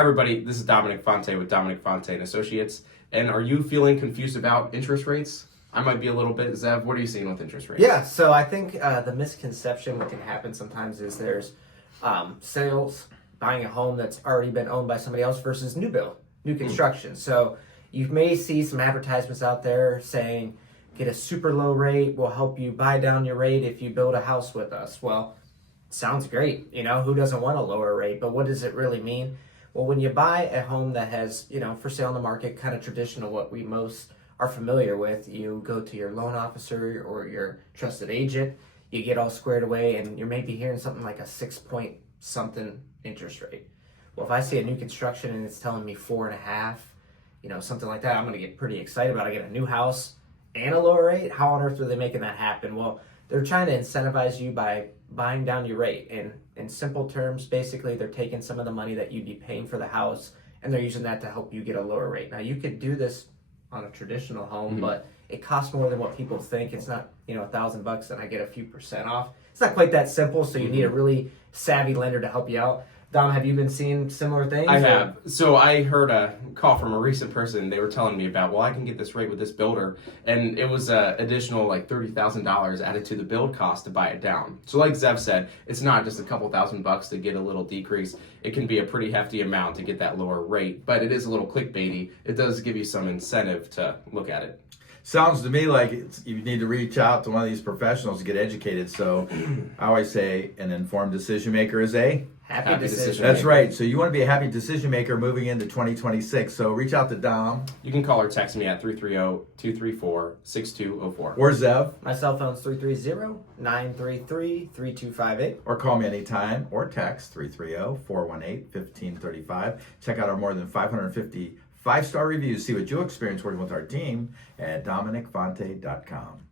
Everybody, this is Dominic Fonte with Dominic Fonte and Associates. And are you feeling confused about interest rates? I might be a little bit. Zev, what are you seeing with interest rates? Yeah, so I think the misconception that can happen sometimes is there's sales, buying a home that's already been owned by somebody else versus new build, new construction. So you may see some advertisements out there saying, get a super low rate, we'll help you buy down your rate if you build a house with us. Well, sounds great. Who doesn't want a lower rate? But what does it really mean? Well, when you buy a home that has, for sale in the market, kind of traditional, what we most are familiar with, you go to your loan officer or your trusted agent, you get all squared away, and you're maybe hearing something like a 6 point something interest rate. Well, if I see a new construction and it's telling me 4.5, something like that, I'm going to get pretty excited about it. I get a new house and a lower rate. How on earth are they making that happen? Well, they're trying to incentivize you by buying down your rate. And in simple terms, basically, they're taking some of the money that you'd be paying for the house and they're using that to help you get a lower rate. Now, you could do this on a traditional home, but it costs more than what people think. It's not, $1,000 and I get a few percent off. It's not quite that simple, so you need a really savvy lender to help you out. Dom, have you been seeing similar things? I have. So I heard a call from a recent person. They were telling me about, well, I can get this rate with this builder. And it was additional like $30,000 added to the build cost to buy it down. So like Zev said, it's not just a couple $1,000 to get a little decrease. It can be a pretty hefty amount to get that lower rate, but it is a little clickbaity. It does give you some incentive to look at it. Sounds to me like you need to reach out to one of these professionals to get educated. So I always say an informed decision maker is a Happy decision That's maker. right. So you want to be a happy decision maker moving into 2026. So reach out to Dom. You can call or text me at 330-234-6204. Or Zev. My cell phone's 330-933-3258. Or call me anytime or text 330-418-1535. Check out our more than 550 5-star reviews. See what you'll experience working with our team at DominicFonte.com.